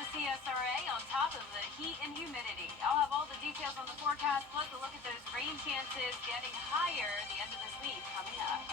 the CSRA on top of the heat and humidity. I'll have all the details on the forecast. Plus a look at those rain chances getting higher the end of this week coming up.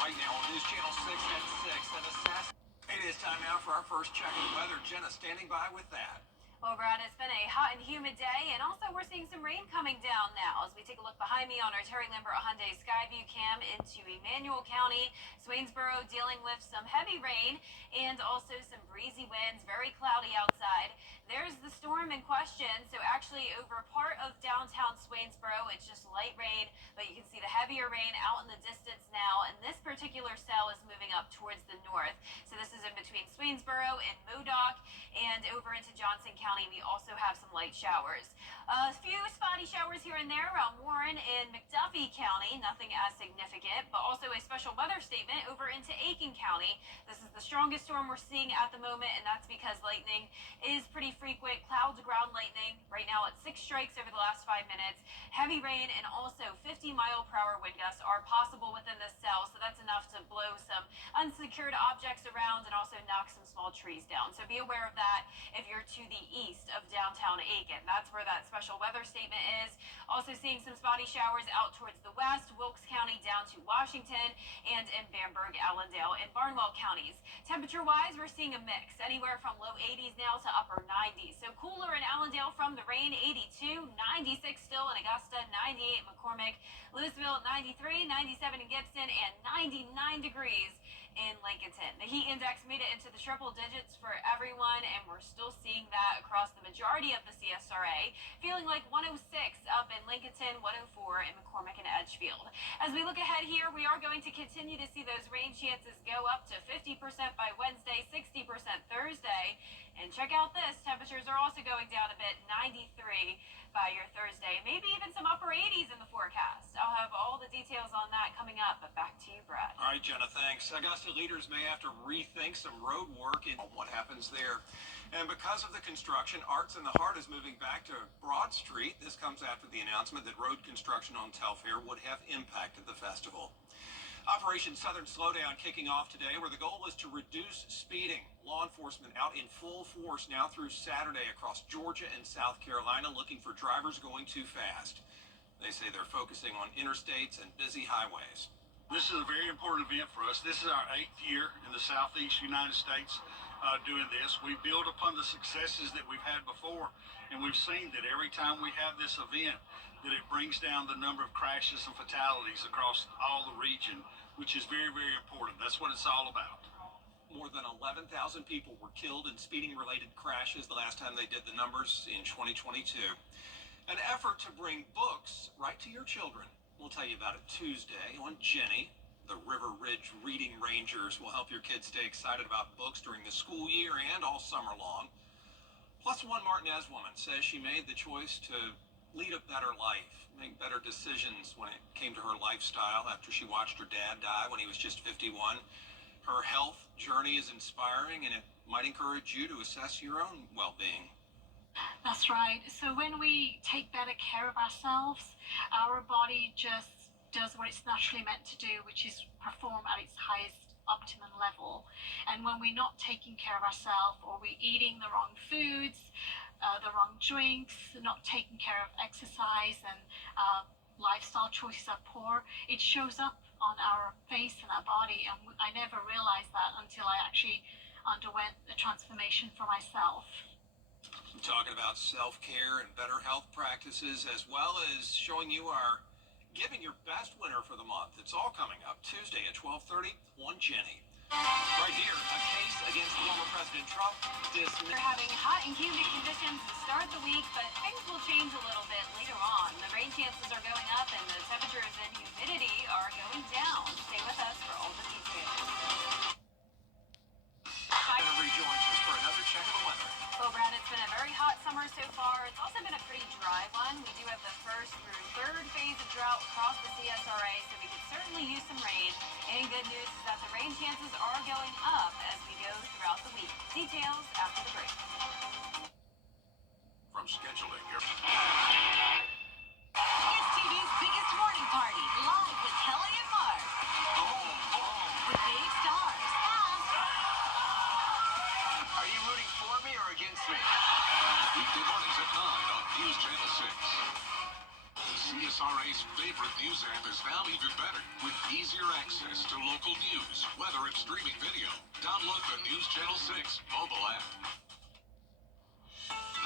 Right now on News Channel 6 at 6, an assassin. It is time now for our first check of the weather. Jenna standing by with that. Well, Brad, it's been a hot and humid day, and also we're seeing some rain coming down now. As we take a look behind me on our Terry Lambert Hyundai Skyview cam into Emmanuel County, Swainsboro dealing with some heavy rain and also some breezy winds, very cloudy outside. There's the storm in question. So actually over part of downtown Swainsboro, it's just light rain, but you can see the heavier rain out in the distance now, and this particular cell is moving up towards the north. So this is in between Swainsboro and Modoc, and over into Johnson County, we also have some light showers. A few spotty showers here and there around Warren and McDuffie County, nothing as significant, but also a special weather statement over into Aiken County. This is the strongest storm we're seeing at the moment, and that's because lightning is pretty frequent. Cloud to ground lightning right now at 6 strikes over the last 5 minutes. Heavy rain and also 50-mile-per-hour wind gusts are possible within this cell, so that's enough to blow some unsecured objects around and also knock some small trees down. So be aware of that if you're to the east of downtown Aiken. That's where that special weather statement is. Also seeing some spotty showers out towards the west, Wilkes County down to Washington, and in Bamberg, Allendale, and Barnwell counties. Temperature-wise, we're seeing a mix, anywhere from low 80s now to upper 90s. So cooler in Allendale from the rain, 82, 96 still in Augusta, 98 in McCormick, Louisville 93, 97 in Gibson, and 99 degrees in Lincolnton. The heat index made it into the triple digits for everyone, and we're still seeing that across the majority of the CSRA. Feeling like 106 up in Lincolnton, 104 in McCormick and Edgefield. As we look ahead here, we are going to continue to see those rain chances go up to 50% by Wednesday, 60% Thursday. And check out this, temperatures are also going down a bit, 93 by your Thursday, maybe even some upper 80s in the forecast. I'll have all the details on that coming up, but back to you, Brad. All right, Jenna, thanks. Augusta leaders may have to rethink some road work and what happens there. And because of the construction, Arts in the Heart is moving back to Broad Street. This comes after the announcement that road construction on Telfair would have impacted the festival. Operation Southern Slowdown kicking off today, where the goal is to reduce speeding. Law enforcement out in full force now through Saturday across Georgia and South Carolina, looking for drivers going too fast. They say they're focusing on interstates and busy highways. This is a very important event for us. This is our 8th year in the Southeast United States doing this. We build upon the successes that we've had before, and we've seen that every time we have this event, that it brings down the number of crashes and fatalities across all the region, which is very, very important. That's what it's all about. More than 11,000 people were killed in speeding-related crashes the last time they did the numbers in 2022. An effort to bring books right to your children. We'll tell you about it Tuesday on Jenny. The River Ridge Reading Rangers will help your kids stay excited about books during the school year and all summer long. Plus, one Martinez woman says she made the choice to lead a better life, make better decisions when it came to her lifestyle after she watched her dad die when he was just 51. Her health journey is inspiring, and it might encourage you to assess your own well-being. That's right. So when we take better care of ourselves, our body just does what it's naturally meant to do, which is perform at its highest optimum level. And when we're not taking care of ourselves, or we're eating the wrong foods, the wrong drinks, not taking care of exercise, and lifestyle choices are poor, it shows up on our face and our body. And I never realized that until I actually underwent a transformation for myself. I'm talking about self-care and better health practices, as well as showing you our Giving Your Best winner for the month. It's all coming up Tuesday at 12:30 on Jenny. Right here, a case against former President Trump dismissed. We're having hot and humid conditions to start the week, but things will change a little bit later on. The rain chances are going up, and the temperatures and humidity are going down. Stay with us for all the details. Rejoins us for another check of the weather. Well, Brad, it's been a very hot summer so far. It's also been a pretty dry one. We do have the first through third phase of drought across the CSRA, so we could certainly use some rain. And good news is that the rain chances are going up as we go throughout the week. Details after the break. From scheduling your... It's TV's biggest morning party, live with Kelly and Mark. With big stars and... Are you rooting for me or against News app is now even better with easier access to local news, weather, and streaming video. Download the News Channel 6 mobile app.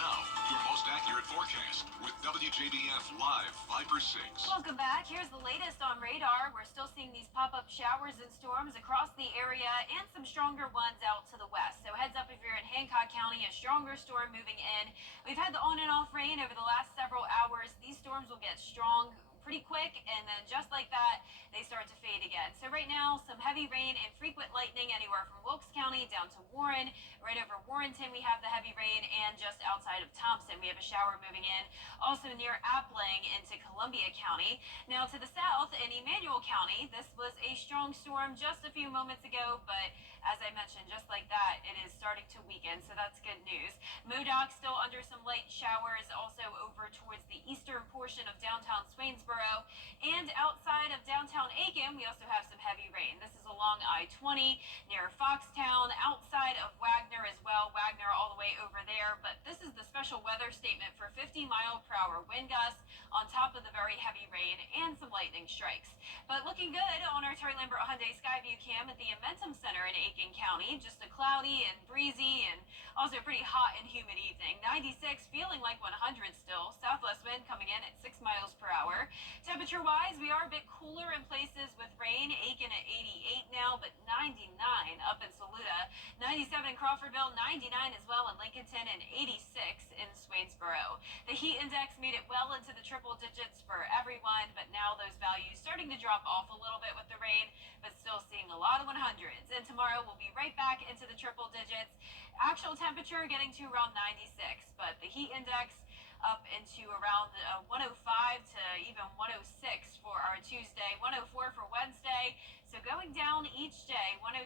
Now, your most accurate forecast with WJBF Live 5/6. Welcome back. Here's the latest on radar. We're still seeing these pop-up showers and storms across the area and some stronger ones out to the west. So heads up if you're in Hancock County, a stronger storm moving in. We've had the on and off rain over the last several hours. These storms will get strong pretty quick, and then just like that, they start to fade again. So right now, some heavy rain and frequent lightning anywhere from Wilkes County down to Warren. Right over Warrenton, we have the heavy rain, and just outside of Thompson, we have a shower moving in. Also near Appling into Columbia County. Now to the south in Emmanuel County, this was a strong storm just a few moments ago, but as I mentioned, just like that, it is starting to weaken, so that's good news. Modoc still under some light showers, also over towards the eastern portion of downtown Swainsboro. And outside of downtown Aiken, we also have some heavy rain. This is along I-20 near Foxtown, outside of Wagner as well. Wagner all the way over there. But this is the special weather statement for 50-mile-per-hour wind gusts on top of the very heavy rain and some lightning strikes. But looking good on our Terry Lambert Hyundai Skyview cam at the Amentum Center in Aiken County. Just a cloudy and breezy and also pretty hot and humid evening. 96, feeling like 100 still. Southwest wind coming in at 6 miles per hour. Temperature-wise, we are a bit cooler in places with rain. Aiken at 88 now, but 99 up in Saluda. 97 in Crawfordville, 99 as well in Lincolnton, and 86 in Swainsboro. The heat index made it well into the triple digits for everyone, but now those values starting to drop off a little bit with the rain, but still seeing a lot of 100s. And tomorrow we'll be right back into the triple digits. Actual temperature getting to around 96, but the heat index up into around 105 to even 106 for our Tuesday, 104 for Wednesday. So going down each day, 102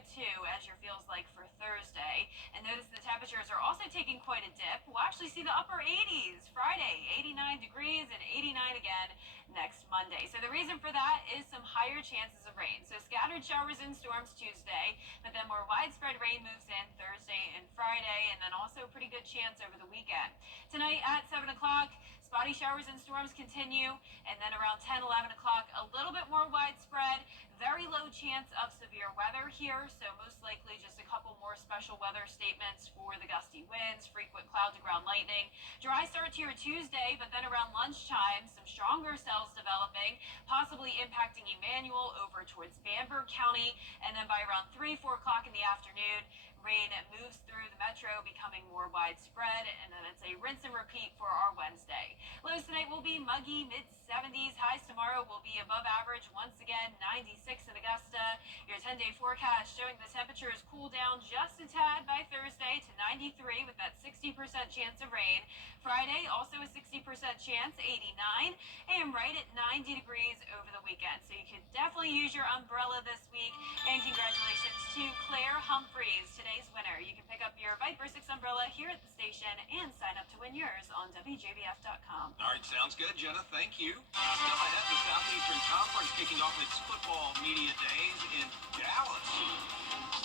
as your feels like for Thursday. And notice the temperatures are also taking quite a dip. We'll actually see the upper 80s Friday, 89 degrees and 89 again next Monday. So the reason for that is some higher chances of rain. So scattered showers and storms Tuesday, but then more widespread rain moves in Thursday and Friday, and then also a pretty good chance over the weekend. Tonight at 7 o'clock, spotty showers and storms continue, and then around 10, 11 o'clock, a little bit more widespread. Very low chance of severe weather here, so most likely just a couple more special weather statements for the gusty winds, frequent cloud-to-ground lightning. Dry start to your Tuesday, but then around lunchtime, some stronger cells developing, possibly impacting Emmanuel over towards Bamberg County, and then by around 3, 4 o'clock in the afternoon, rain moves through the metro, becoming more widespread, and then it's a rinse and repeat for our Wednesday. Lows tonight will be muggy, mid-70s. Highs tomorrow will be above average once again, 96 in Augusta. Your 10-day forecast showing the temperatures cool down just a tad by Thursday to 93 with that 60% chance of rain. Friday, also a 60% chance, 89, and right at 90 degrees over the weekend. So you could definitely use your umbrella this week. And congratulations to Claire Humphreys, today's winner. You can pick up your Viper 6 umbrella here at the station and sign up to win yours on WJBF.com. All right, sounds good, Jenna. Thank you. Still ahead, the Southeastern Conference kicking off its football media days in Dallas.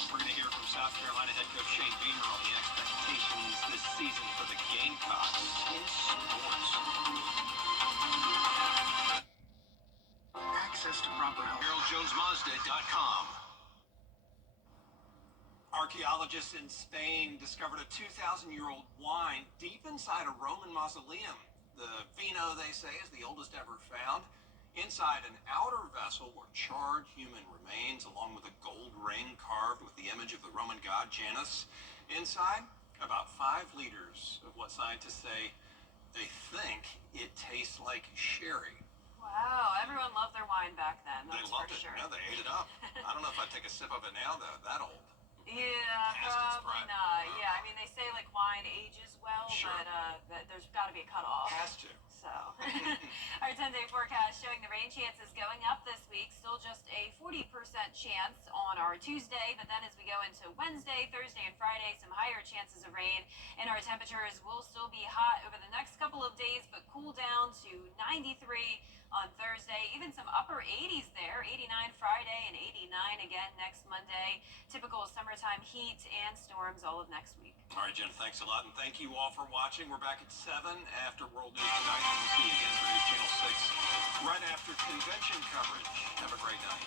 We're going to hear from South Carolina head coach Shane Beamer on the expectations this season for the Gamecocks in sports. Access to proper health. HaroldJonesMazda.com. Archaeologists in Spain discovered a 2,000-year-old wine deep inside a Roman mausoleum. The vino, they say, is the oldest ever found. Inside an outer vessel were charred human remains along with a gold ring carved with the image of the Roman god Janus. Inside, about 5 liters of what scientists say they think it tastes like sherry. Wow, everyone loved their wine back then, They that's loved for it. sure. Yeah, they ate it up. I don't know if I'd take a sip of it now, though. That old. Yeah, Past its probably prime. not. Yeah, I mean, they say like wine ages well, Sure. but there's got to be a cutoff. Has to. So, our 10-day forecast showing the rain chances going up this week. Still just a 40% chance on our Tuesday, but then as we go into Wednesday, Thursday, and Friday, some higher chances of rain. And our temperatures will still be hot over the next couple of days, but cool down to 93 on Thursday. Even some upper 80s there, 89 Friday and 89 again next Monday. Typical summertime heat and storms all of next week. All right, Jen, thanks a lot, and thank you all for watching. We're back at 7 after World News Tonight, and we'll see you again for News Channel 6 right after convention coverage. Have a great night.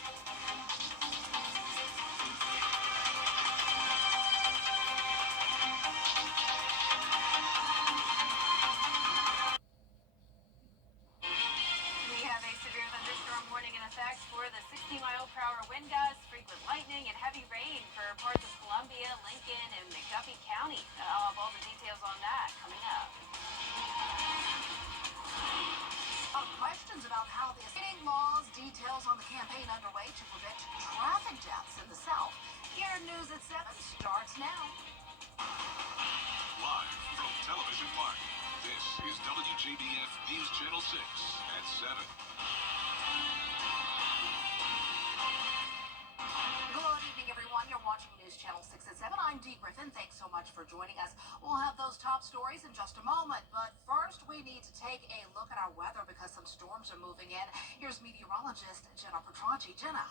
We have a severe thunderstorm warning in effect for the 60-mile-per-hour wind gusts, frequent lightning, and heavy rain for parts of Columbia, Lincoln, and McDuffie County. I'll have all the details on that coming up. Questions about how the spending laws, details on the campaign underway to prevent traffic deaths in the South. Here News at 7 starts now. Live from Television Park, this is WJBF News Channel 6 at 7. Good evening, everyone. You're watching News Channel 6 at 7. I'm Dee Griffin. Thanks so much for joining us. We'll have those top stories in just a moment. But first, we need to take a look at our weather because some storms are moving in. Here's meteorologist Jenna Petracci. Jenna.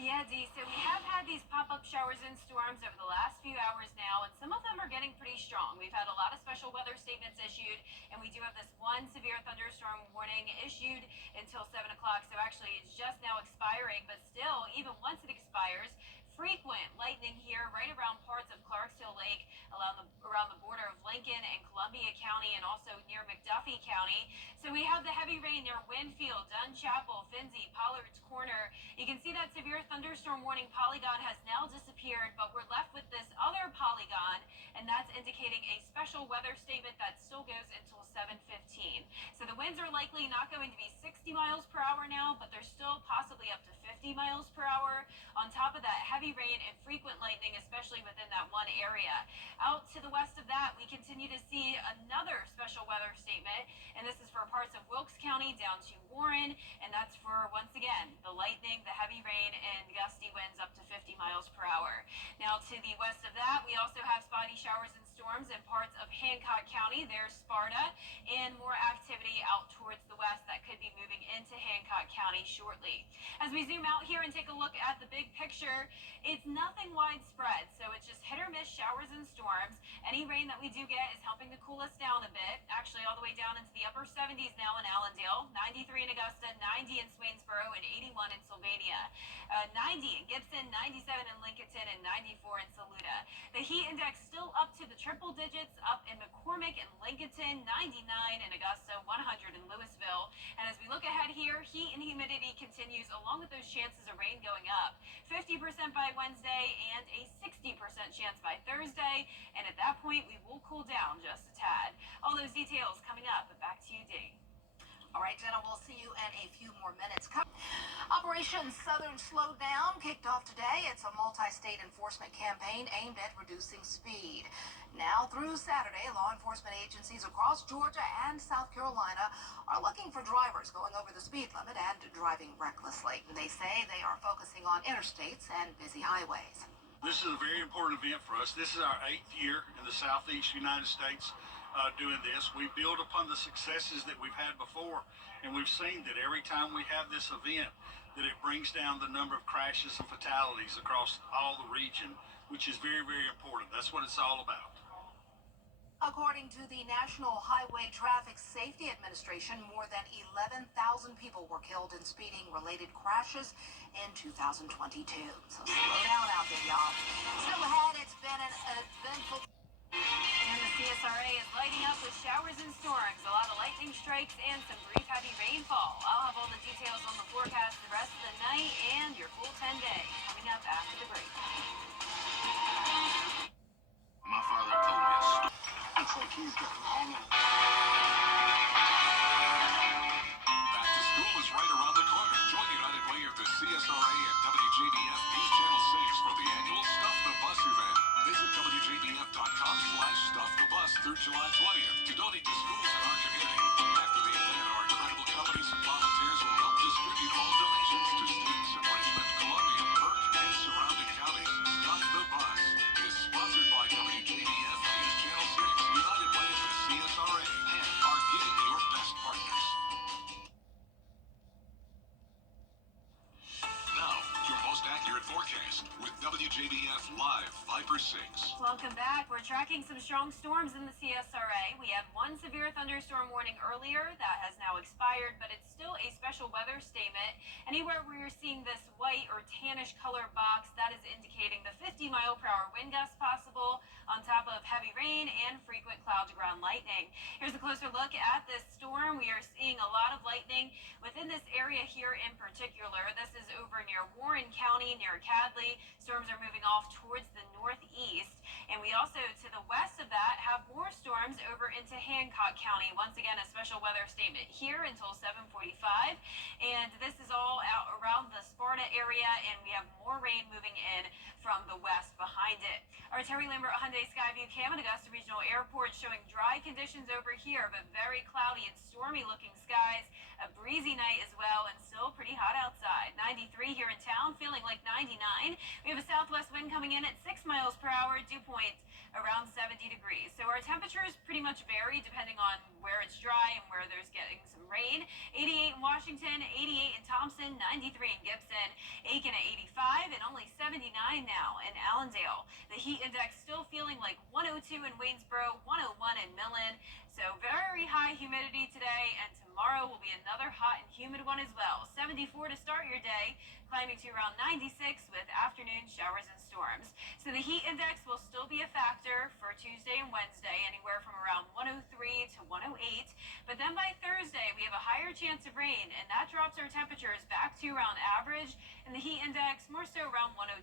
Yeah, Dee, so we have had these pop-up showers and storms over the last few hours now, and some of them are getting pretty strong. We've had a lot of special weather statements issued, and we do have this one severe thunderstorm warning issued until 7 o'clock, so actually it's just now expiring, but still, even once it expires, frequent lightning here right around parts of Clarksville Lake, around the border of Lincoln and Columbia County, and also near McDuffie County. So we have the heavy rain near Winfield, Dunchapel, Finzi, Pollard's Corner. You can see that severe thunderstorm warning polygon has now disappeared, but we're left with this other polygon, and that's indicating a special weather statement that still goes until 7:15. So the winds are likely not going to be 60 miles per hour now, but they're still possibly up to 50 miles per hour. On top of that, heavy rain and frequent lightning, especially within that one area. Out to the west of that, we continue to see another special weather statement, and this is for parts of Wilkes County down to Warren, and that's for, once again, the lightning, the heavy rain, and gusty winds up to 50 miles per hour. Now, to the west of that, we also have spotty showers and storms in parts of Hancock County. There's Sparta, and more activity out towards the west that could be moving into Hancock County shortly. As we zoom out here and take a look at the big picture, it's nothing widespread, so it's just hit or miss showers and storms. Any rain that we do get is helping to cool us down a bit, actually all the way down into the upper 70s now in Allendale, 93 in Augusta, 90 in Swainsboro, and 81 in Sylvania. 90 in Gibson, 97 in Lincoln, and 94 in Saluda. The heat index still up to the triple digits, up in McCormick and Lincoln, 99 in Augusta, 100 in Louisville. And as we look ahead here, heat and humidity continues along with those chances of rain going up. 50% by Wednesday and a 60% chance by Thursday. And at that point, we will cool down just a tad. All those details coming up, but back to you, Dee. All right, Jenna, we'll see you in a few more minutes. Operation Southern Slowdown kicked off today. It's a multi-state enforcement campaign aimed at reducing speed. Now through Saturday, law enforcement agencies across Georgia and South Carolina are looking for drivers going over the speed limit and driving recklessly. They say they are focusing on interstates and busy highways. This is a very important event for us. This is our 8th year in the Southeast United States doing this. We build upon the successes that we've had before, and we've seen that every time we have this event, that it brings down the number of crashes and fatalities across all the region, which is very, very important. That's what it's all about. According to the National Highway Traffic Safety Administration, more than 11,000 people were killed in speeding-related crashes in 2022. So slow down out there, y'all. Still ahead, it's been an eventful... And the CSRA is lighting up with showers and storms, a lot of lightning strikes, and some brief heavy rainfall. I'll have all the details on the forecast the rest of the night and your full 10-day coming up after the break. My father told me a story. It's like he's getting hanging. Back to school is right around the corner. Join United Way of the CSRA and WJBF News Channel 6 for the annual Stuff the Bus event. Visit WJBF.com/StuffTheBus through July 20th to donate to schools in our community. After the event, our incredible companies and volunteers will help distribute all donations to students in Richmond, Columbia, Burke, and surrounding counties. Stuff the Bus is sponsored by WJBF News Channel 6, United Way of the CSRA. next with WJBF Live Viper 6. Welcome back. We're tracking some strong storms in the CSRA. We had one severe thunderstorm warning earlier that has now expired, but it's still a special weather statement. Anywhere where you're seeing this white or tannish color box, that is indicating the 50-mile-per-hour wind gusts possible on top of heavy rain and frequent cloud-to-ground lightning. Here's a closer look at this storm. We are seeing a lot of lightning within this area here in particular. This is over near Warren County, near Cadley. Storms are moving off towards the northeast. And we also, to the west of that, have more storms over into Hancock County. Once again, a special weather statement here until 7:45. And this is all out around the Sparta area, and we have more rain moving in from the west behind it. Our Terry Lambert Hyundai Skyview cam at Augusta Regional Airport showing dry conditions over here, but very cloudy and stormy looking skies. A breezy night as well, and still pretty hot outside. 93 here in town, feeling like 99. We have a southwest wind coming in at 6 miles per hour, dew point around 70 degrees. So our temperatures pretty much vary depending on where it's dry and where there's getting some rain. 88 in Washington, 88 in Thompson, 93 in Gibson, Aiken at 85, and only 79 now in Allendale. The heat index still feeling like 102 in Waynesboro, 101 in Millen. So very high humidity today, and tomorrow will be another hot and humid one as well. 74 to start your day, climbing to around 96 with afternoon showers and storms. So the heat index will still be a factor for Tuesday and Wednesday, anywhere from around 103 to 108. But then by Thursday, we have a higher chance of rain, and that drops our temperatures back to around average, and the heat index more so around 102.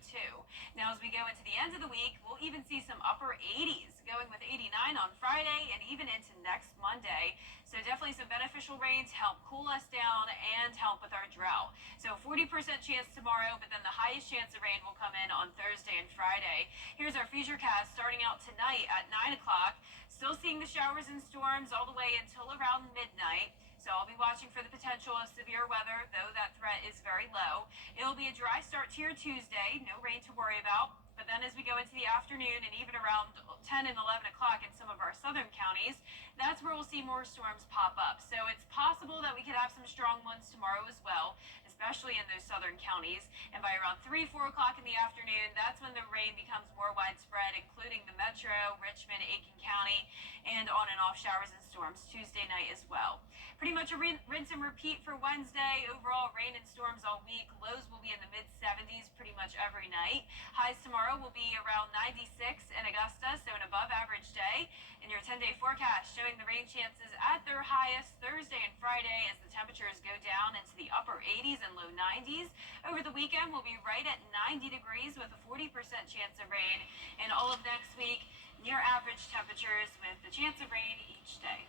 Now, as we go into the end of the week, we'll even see some upper 80s, going with 89 on Friday and even into next Monday. So definitely some beneficial rain to help cool us down and help with our drought. So 40% chance tomorrow, but then the highest chance of rain will come in on Thursday and Friday. Here's our futurecast starting out tonight at 9 o'clock. Still seeing the showers and storms all the way until around midnight. So I'll be watching for the potential of severe weather, though that threat is very low. It'll be a dry start to your Tuesday, no rain to worry about. But then as we go into the afternoon and even around 10 and 11 o'clock in some of our southern counties, that's where we'll see more storms pop up. So it's possible that we could have some strong ones tomorrow as well, especially in those southern counties. And by around 3, 4 o'clock in the afternoon, that's when the rain becomes more widespread, including the metro, Richmond, Aiken County, and on and off showers and storms Tuesday night as well. Pretty much a rinse and repeat for Wednesday. Overall, rain and storms all week. Lows will be in the mid-70s pretty much every night. Highs tomorrow will be around 96 in Augusta, so an above average day. And your 10-day forecast showing the rain chances at their highest Thursday and Friday as the temperatures go down into the upper 80s and low 90s. Over the weekend, we'll be right at 90 degrees with a 40% chance of rain. And all of next week, near average temperatures with the chance of rain each day.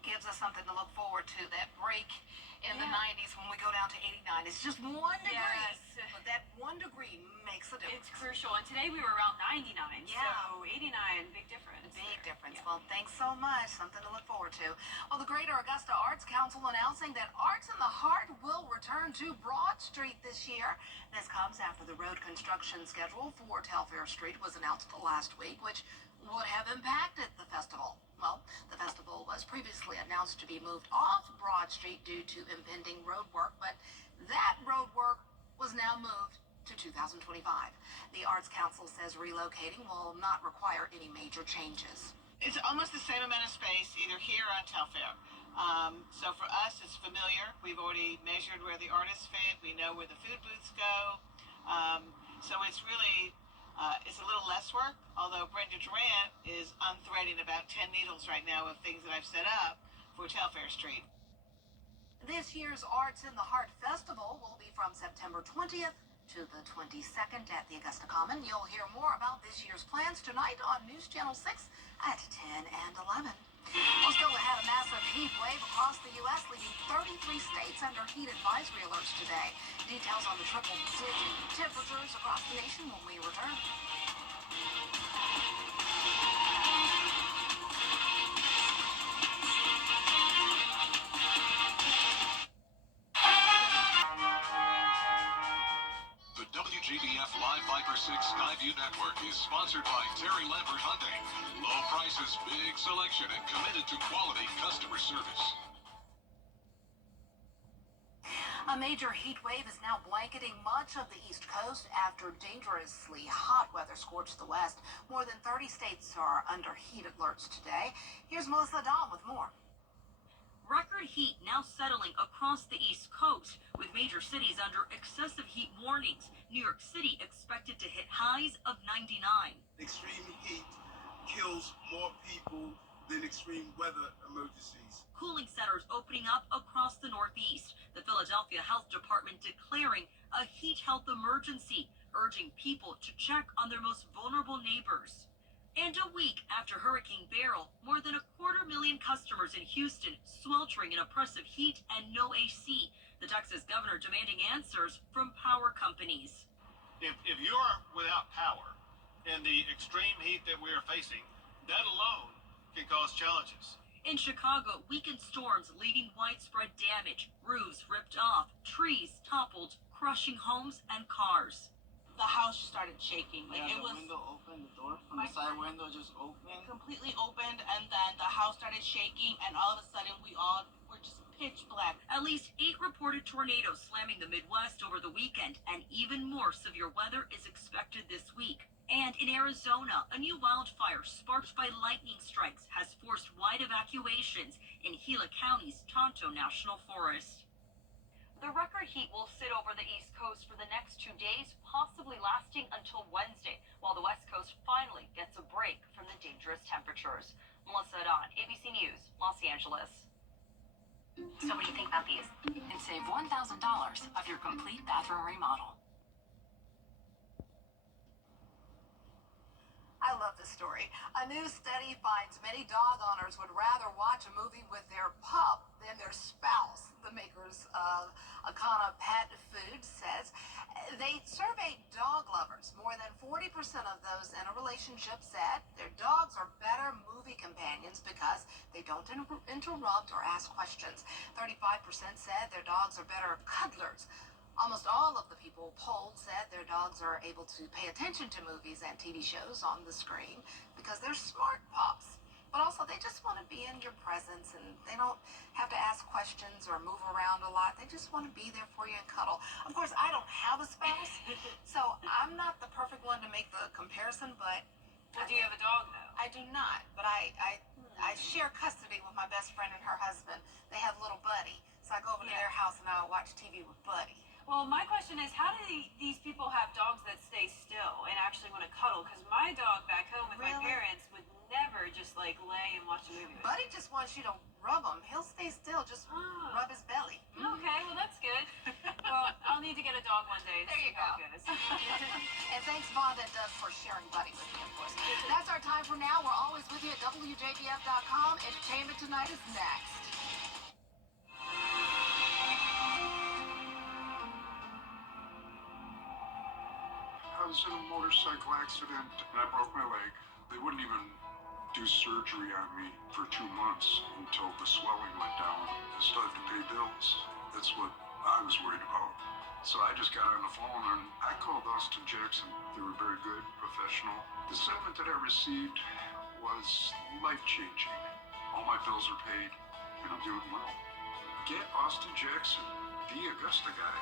Gives us something to look forward to, that break in the Yeah. 90s when we go down to 89. It's just 1 degree, Yes. but that 1 degree makes a difference. It's crucial. And today we were around 99, Yeah. so 89, big difference. Big difference. Yeah. Well, thanks so much. Something to look forward to. Well, the Greater Augusta Arts Council announcing that Arts in the Heart will return to Broad Street this year. This comes after the road construction schedule for Telfair Street was announced last week, which would have impacted the festival. Well, the festival was previously announced to be moved off Broad Street due to impending road work, but that road work was now moved to 2025. The Arts Council says relocating will not require any major changes. It's almost the same amount of space either here or on Telfair. So for us, it's familiar. We've already measured where the artists fit. We know where the food booths go. So it's really, it's a little less work, although Brenda Durant is unthreading about 10 needles right now of things that I've set up for Telfair Street. This year's Arts in the Heart Festival will be from September 20th to the 22nd at the Augusta Common. You'll hear more about this year's plans tonight on News Channel 6 at 10 and 11. Well, still we had a massive heat wave across the U.S., leaving 33 states under heat advisory alerts today. Details on the triple-digit temperatures across the nation when we return. The WJBF Live Viper 6 Skyview Network is sponsored by Terry Lambert Hyundai. Low prices, big selection, and committed to quality customer service. A major heat wave is now blanketing much of the East Coast after dangerously hot weather scorched the West. More than 30 states are under heat alerts today. Here's Melissa Dahm with more. Record heat now settling across the East Coast, with major cities under excessive heat warnings. New York City expected to hit highs of 99. Extreme heat kills more people than extreme weather emergencies. Cooling centers opening up across the Northeast. The Philadelphia Health Department declaring a heat health emergency, urging people to check on their most vulnerable neighbors. And a week after Hurricane Beryl, more than 250,000 customers in Houston sweltering in oppressive heat and no AC. The Texas governor demanding answers from power companies. If you're without power in the extreme heat that we are facing, that alone can cause challenges. In Chicago, weekend storms leaving widespread damage. Roofs ripped off, trees toppled, crushing homes and cars. The house started shaking. Like Yeah, it the was window opened, the door from the side window just opened. completely opened, and then the house started shaking, and all of a sudden we all were just pitch black. At least 8 reported tornadoes slamming the Midwest over the weekend, and even more severe weather is expected this week. And in Arizona, a new wildfire sparked by lightning strikes has forced wide evacuations in Gila County's Tonto National Forest. The record heat will sit over the East Coast for the next 2 days, possibly lasting until Wednesday, while the West Coast finally gets a break from the dangerous temperatures. Melissa Dawn, ABC News, Los Angeles. So what do you think about these? And save $1,000 of your complete bathroom remodel. I love this story. A new study finds many dog owners would rather watch a movie with their pup than their spouse. The makers of Akana Pet Food says they surveyed dog lovers. More than 40% of those in a relationship said their dogs are better movie companions because they don't interrupt or ask questions. 35% said their dogs are better cuddlers. Almost all of the people polled said their dogs are able to pay attention to movies and TV shows on the screen because they're smart pups. But also, they just want to be in your presence, and they don't have to ask questions or move around a lot. They just want to be there for you and cuddle. Of course, I don't have a spouse, so I'm not the perfect one to make the comparison, but... Well, do you have a dog, though? I do not, but I share custody with my best friend and her husband. They have little Buddy, so I go over to their house and I watch TV with Buddy. Well, my question is, how do these people have dogs that stay still and actually want to cuddle? Because my dog back home with my parents would never just like lay and watch a movie. Buddy just wants you to rub him. He'll stay still, just rub his belly. Okay, well that's good. Well, I'll need to get a dog one day. There you how go. it goes. And thanks, Vonda and Doug, for sharing Buddy with me, of course. That's our time for now. We're always with you at WJBF.com. Entertainment Tonight is next. I was in a motorcycle accident and I broke my leg. They wouldn't even do surgery on me for 2 months until the swelling went down. I still had to pay bills. That's what I was worried about. So I just got on the phone and I called Austin Jackson. They were very good, professional. The settlement that I received was life-changing. All my bills are paid and I'm doing well. Get Austin Jackson, the Augusta guy.